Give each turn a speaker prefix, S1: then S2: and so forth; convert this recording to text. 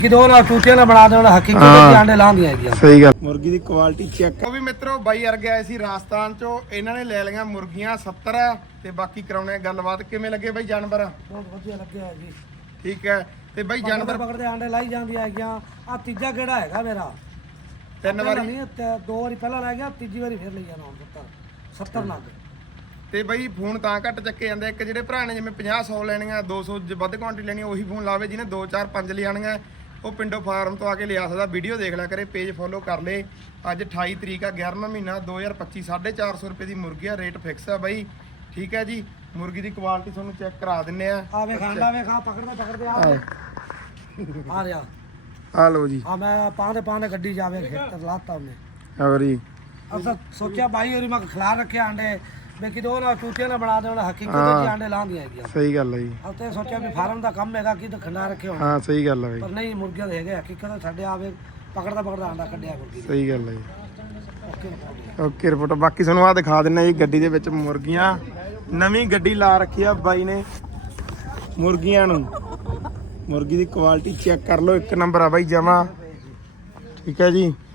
S1: ਕਿਦੋਂ ਨਾ ਚੂਚੇ ਨਾ ਬਣਾ ਦੇਣ ਹਕੀਕਤ ਦੇ ਆਂਡੇ ਲਾਉਂਦੀਆਂ ਹੈਗੀਆਂ।
S2: ਸਹੀ ਗੱਲ। ਮੁਰਗੀ ਦੀ ਕੁਆਲਿਟੀ ਚੈੱਕ। ਉਹ ਵੀ ਮਿੱਤਰੋ ਬਾਈ ਅਰ ਗਿਆ ਸੀ ਰਾਜਸਥਾਨ ਚੋਂ, ਇਹਨਾਂ ਨੇ ਲੈ ਲਈਆਂ ਮੁਰਗੀਆਂ 70 ਤੇ ਬਾਕੀ ਕਰਾਉਣੇ ਗੱਲਬਾਤ। ਕਿਵੇਂ ਲੱਗੇ ਬਾਈ ਜਾਨਵਰ?
S1: ਬਹੁਤ ਵਧੀਆ ਲੱਗਿਆ ਜੀ।
S2: ਠੀਕ ਹੈ ਤੇ ਬਾਈ ਜਾਨਵਰ
S1: ਪਕੜਦੇ ਆਂਡੇ ਲਾਈ ਜਾਂਦੀਆਂ ਹੈਗੀਆਂ। ਆ ਤੀਜਾ ਕਿਹੜਾ ਹੈਗਾ ਮੇਰਾ?
S2: 3 ਵਾਰੀ
S1: ਨਹੀਂ 2 ਵਾਰੀ ਪਹਿਲਾਂ ਲੈ ਗਿਆ, ਤੀਜੀ ਵਾਰੀ ਫਿਰ ਲਈ ਜਾਣਾ ਹੁਣ 70 ਨਗ।
S2: ਤੇ ਬਾਈ ਫੋਨ ਤਾਂ ਘੱਟ ਚੱਕੇ ਜਾਂਦੇ। ਇੱਕ ਜਿਹੜੇ ਭਰਾ ਨੇ ਜਿਵੇਂ 50-100 ਲੈਣੀਆਂ 200 ਵੱਧ ਕੁਆਂਟੀ ਲੈਣੀ, ਉਹੀ ਫੋਨ ਲਾਵੇ। ਜਿਹਨੇ 2-4-5 ਲਿਆਣੀਆਂ ਉਹ ਪਿੰਡੋਂ ਫਾਰਮ ਤੋਂ ਆ ਕੇ ਲਿਆ ਸਕਦਾ। ਵੀਡੀਓ ਦੇਖ ਲਿਆ ਕਰੇ, ਪੇਜ ਫੋਲੋ ਕਰ ਲੇ। ਅੱਜ 28 ਤਰੀਕ ਆ 11ਵਾਂ ਮਹੀਨਾ 2025। 450 ਰੁਪਏ ਦੀ ਮੁਰਗੀ ਆ, ਰੇਟ ਫਿਕਸ ਆ ਬਾਈ। ਠੀਕ ਹੈ ਜੀ। ਮੁਰਗੀ ਦੀ ਕੁਆਲਿਟੀ ਤੁਹਾਨੂੰ ਚੈੱਕ ਕਰਾ ਦਿੰਨੇ ਆ।
S1: ਆ ਵੇ ਖਾਂਦਾ ਵੇ ਖਾ ਪਕੜਦੇ ਆ ਰਿਹਾ।
S2: ਆ ਲਓ ਜੀ।
S1: ਆ ਮੈਂ ਪਾਉਂਦੇ ਗੱਡੀ ਜਾਵੇ ਖੇਤ ਲਾਤਾ ਉਹਨੇ।
S2: ਹੋਰ ਜੀ
S1: ਅਸਾਂ ਸੋਚਿਆ ਬਾਈ ਹੋਰੀ ਮੈਂ ਖਿਲਾ ਰੱਖਿਆ ਆਂਡੇ ਵੀ ਕਿਦੋਂ ਨਾ ਚੂਚੇ ਨਾ ਬਣਾ ਦੇਣ ਹਕੀਕਤ ਦੇ ਆਂਡੇ ਲਾਉਂਦੀਆਂ ਹੈਗੀਆਂ।
S2: ਸਹੀ ਗੱਲ ਹੈ ਜੀ।
S1: ਅਤੇ ਸੋਚਿਆ ਵੀ ਫਾਰਮ ਦਾ ਕੰਮ ਹੈਗਾ ਕਿ ਤਾਂ ਖੰਡਾ ਰੱਖੇ ਹੋਣ।
S2: ਹਾਂ ਸਹੀ ਗੱਲ ਹੈ ਬਾਈ।
S1: ਪਰ ਨਹੀਂ, ਮੁਰਗੀਆਂ ਦੇ ਹੈਗੇ ਹਕੀਕਤ ਸਾਡੇ ਆਵੇ ਪਕੜਦਾ ਆਂਡਾ ਕੱਢਿਆ ਮੁਰਗੀ।
S2: ਸਹੀ ਗੱਲ ਹੈ ਜੀ। Okay report. ਬਾਕੀ ਤੁਹਾਨੂੰ ਆ ਦਿਖਾ ਦਿੰਨਾ ਜੀ ਗੱਡੀ ਦੇ ਵਿੱਚ ਮੁਰਗੀਆਂ। ਨਵੀਂ ਗੱਡੀ ਲਾ ਰੱਖੀ ਆ ਬਾਈ ਨੇ ਮੁਰਗੀਆਂ ਨੂੰ। ਮੁਰਗੀ ਦੀ ਕੁਆਲਿਟੀ ਚੈੱਕ ਕਰ ਲਓ, 1 ਨੰਬਰ ਆ ਬਾਈ ਜਮਾ। ਠੀਕ ਹੈ ਜੀ।